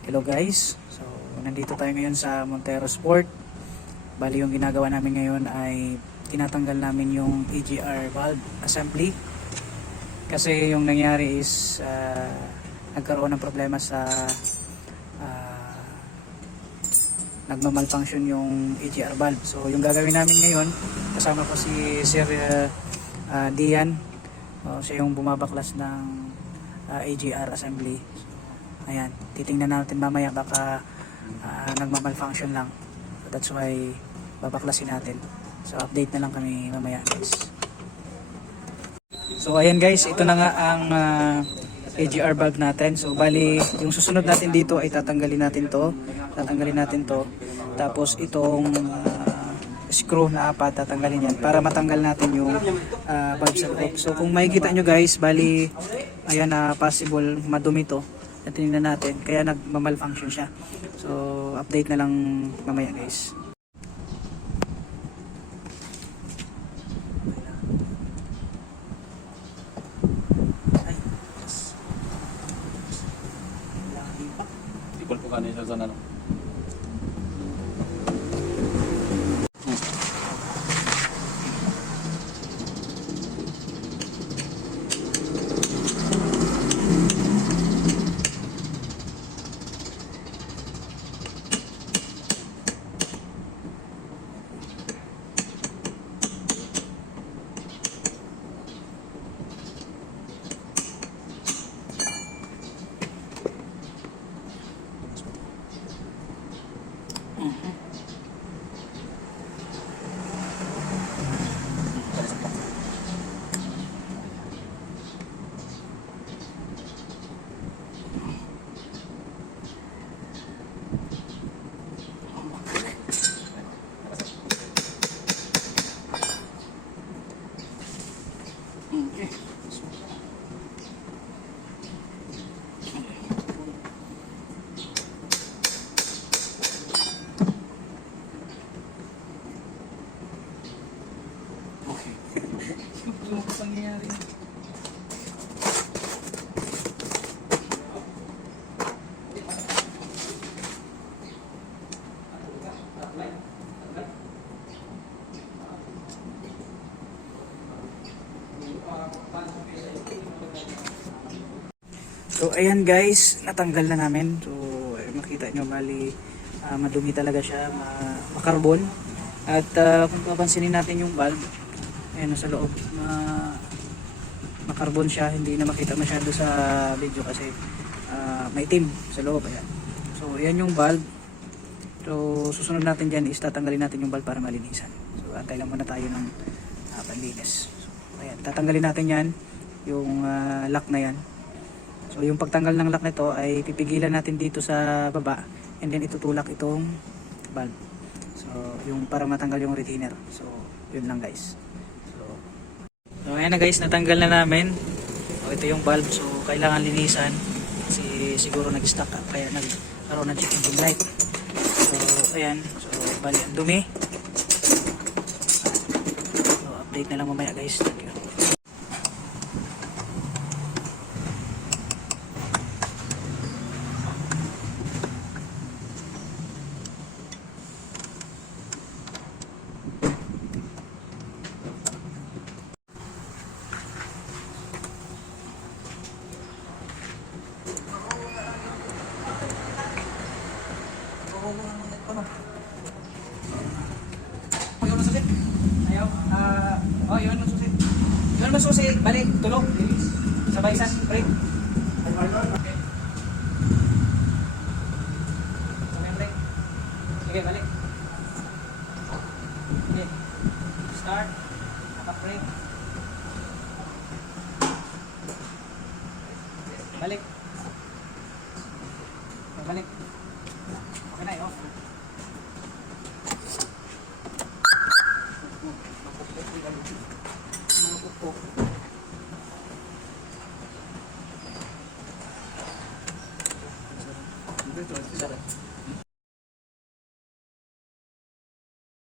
Hello guys, so nandito tayo ngayon sa Montero Sport. Bali yung ginagawa namin ngayon ay tinatanggal namin yung EGR valve assembly. Kasi yung nangyari is nagkaroon ng problema sa nagmamalfunction yung EGR valve. So yung gagawin namin ngayon, kasama ko si Sir Dian. Siya yung bumabaklas ng EGR assembly. Ayan, titingnan natin mamaya baka nagmamalfunction lang. So that's why babaklasin natin. So update na lang kami mamaya guys. So ayan guys, ito na nga ang EGR valve natin. So bali, yung susunod natin dito ay tatanggalin natin to. Tapos itong screw na apat tatanggalin yan para matanggal natin yung valve sa loob. So kung makikita nyo guys, bali ayan na possible madumi to. Tingnan natin, kaya nagmamalfunction siya. So update na lang mamaya guys. Ikol po kanina sa ano. Ano pa pangyayari? So ayan guys, natanggal na namin. So makita nyo bali madumi talaga siya, makarbon. At kung papansinin natin yung valve, ayan sa loob, makarbon siya, hindi na makita masyado sa video kasi may itim sa loob. Ayan. So ayan yung valve. So susunod natin dyan is tatanggalin natin yung valve para malinisan. So antay lang muna tayo ng panlinis. So ayan, tatanggalin natin yan, yung lock na yan. So yung pagtanggal ng lock nito ay pipigilan natin dito sa baba and then itutulak itong valve. So yung para matanggal yung retainer. So yun lang guys. So ayan na guys, natanggal na namin. So ito yung valve, so kailangan linisan kasi siguro nag-stock up kaya nagkaroon ng check engine light. So ayan, so bali ang dumi. So update na lang mamaya guys. Thank you. Ayaw. Yun ang susi. Yun ang susi. Balik, tulog. Sabay sa break. Okay. Sabay break. Sige, balik. Okay. Start. Naka-break. Balik. Balik. Okay na, off. Mapupok.